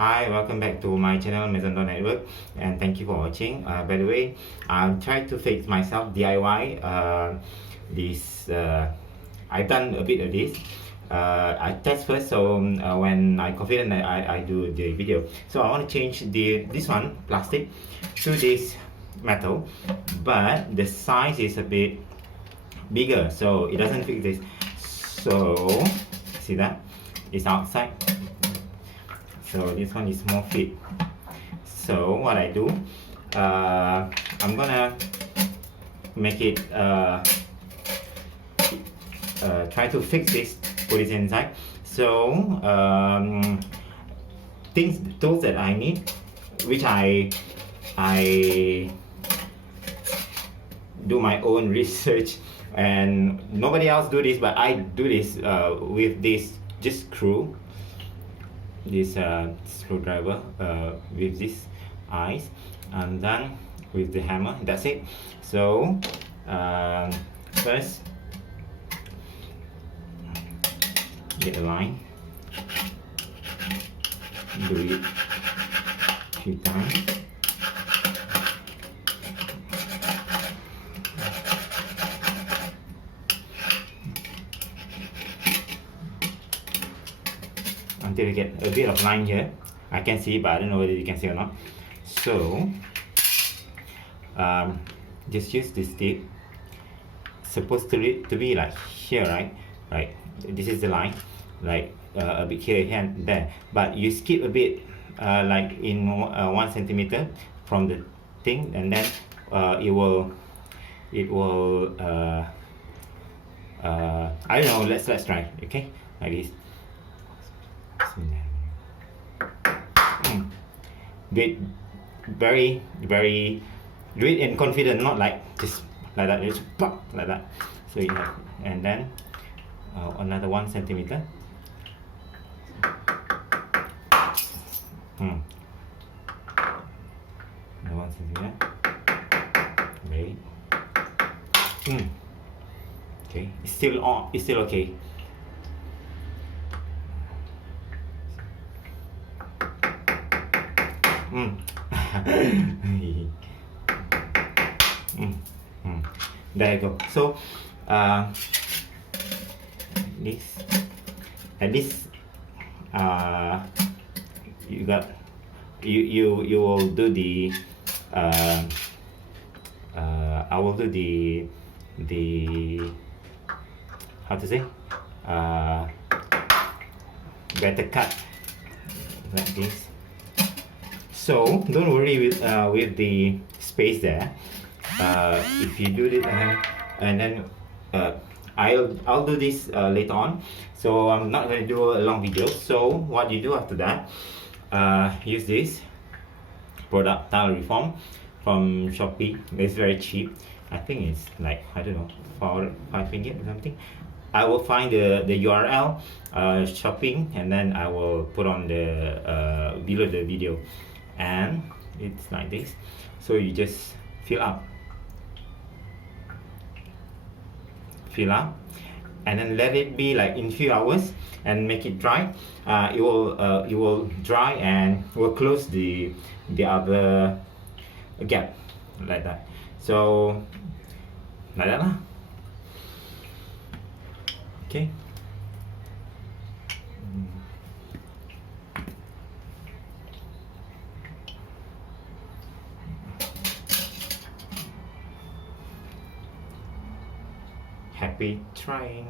Hi, welcome back to my channel Maison Network, and thank you for watching. By the way, I'm trying to fix myself DIY. I've done a bit of this. I test first, so when I confident I do the video. So I want to change this one plastic to this metal, but the size is a bit bigger, so it doesn't fit this. So see that it's outside, so this one is more fit. So what I do, I'm gonna make it try to fix this, put it inside. So tools that I need, which I do my own research, and nobody else do this, but I do this with this screwdriver with this eyes, and then with the hammer. That's it. So first get a line, do it a few times. Until you get a bit of line here. I can see, but I don't know whether you can see or not. So just use this tip. Supposed to be like here, right? Right. This is the line, like a bit here and there. But you skip a bit, like in 1 centimeter from the thing, and then it will. I don't know. Let's try. Okay, like this. Do it very do it in confident, not like just like that, just pop like that. So you have, and then another 1 centimeter. Another 1 centimeter. Great. Okay, it's still on. It's still okay. There you go. So this and this, you got you will do the I will do the how to say, better cut like this. So don't worry with the space there. If you do it, and then I'll do this later on. So I'm not going to do a long video. So what you do after that, use this product, Tile Reform, from Shopee. It's very cheap. I think it's like, I don't know, 5 ringgit or something. I will find the URL, shopping, and then I will put on the below the video. And it's like this. So you just fill up, and then let it be like in few hours, and make it dry. It will dry, and will close the other gap like that. So like that lah. Okay. Happy trying.